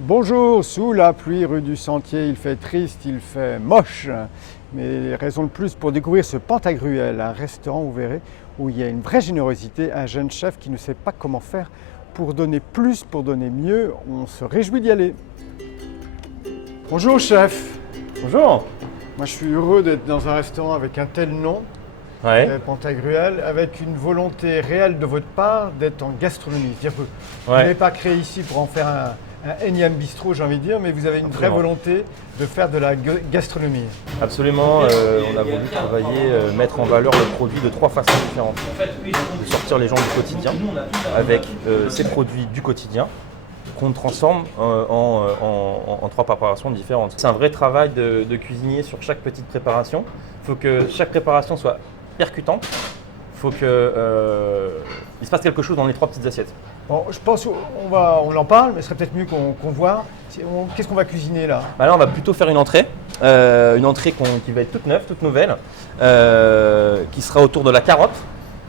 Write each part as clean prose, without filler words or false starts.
Bonjour, sous la pluie rue du Sentier, il fait triste, il fait moche, mais raison de plus pour découvrir ce Pantagruel, un restaurant, vous verrez, où il y a une vraie générosité, un jeune chef qui ne sait pas comment faire pour donner plus, pour donner mieux, on se réjouit d'y aller. Bonjour chef, Bonjour. moi je suis heureux d'être dans un restaurant avec un tel nom, Ouais. Pantagruel, avec une volonté réelle de votre part d'être en gastronomie. C'est-à-dire que vous Ouais. n'avez pas créé ici pour en faire un énième bistrot, j'ai envie de dire, mais vous avez une vraie Absolument. volonté de faire de la gastronomie. Absolument. On a voulu travailler, mettre en valeur le produit de trois façons différentes. De sortir les gens du quotidien avec ces produits du quotidien qu'on transforme en trois préparations différentes. C'est un vrai travail de cuisinier sur chaque petite préparation. Il faut que chaque préparation soit percutante. Il faut qu'il se passe quelque chose dans les trois petites assiettes. Bon, je pense on en parle, mais ce serait peut-être mieux qu'on voit. Qu'est-ce qu'on va cuisiner là? Bah là, on va plutôt faire une entrée qui va être toute neuve, toute nouvelle, qui sera autour de la carotte,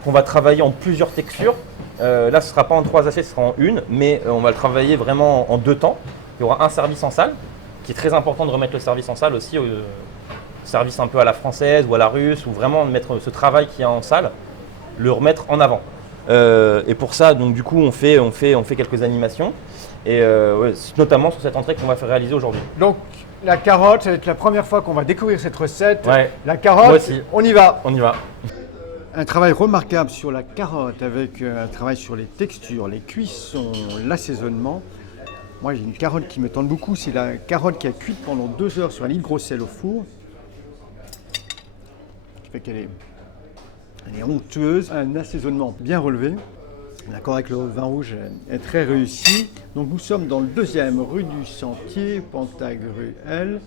qu'on va travailler en plusieurs textures. Là, ce ne sera pas en trois assiettes, ce sera en une, mais on va le travailler vraiment en deux temps. Il y aura un service en salle, qui est très important de remettre le service en salle aussi, service un peu à la française ou à la russe, ou vraiment de mettre ce travail qu'il y a en salle, le remettre en avant. Et pour ça, donc du coup, on fait quelques animations, et ouais, notamment sur cette entrée qu'on va faire réaliser aujourd'hui. Donc la carotte, ça va être la première fois qu'on va découvrir cette recette. Ouais. La carotte, Moi aussi. on y va. On y va. Un travail remarquable sur la carotte avec un travail sur les textures, les cuissons, l'assaisonnement. Moi j'ai une carotte qui me tente beaucoup, c'est la carotte qui a cuit pendant 2 heures sur un lit de gros sel au four. Qui fait qu'elle est onctueuse, un assaisonnement bien relevé. L'accord avec le vin rouge est très réussi. Donc nous sommes dans le 2e rue du Sentier, Pantagruel,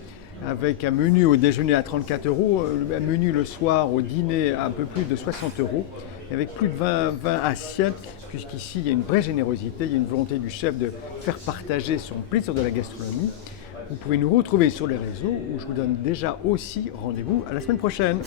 avec un menu au déjeuner à 34 €, un menu le soir au dîner à un peu plus de 60 €, et avec plus de 20 assiettes, puisqu'ici il y a une vraie générosité, il y a une volonté du chef de faire partager son plaisir de la gastronomie. Vous pouvez nous retrouver sur les réseaux où je vous donne déjà aussi rendez-vous à la semaine prochaine.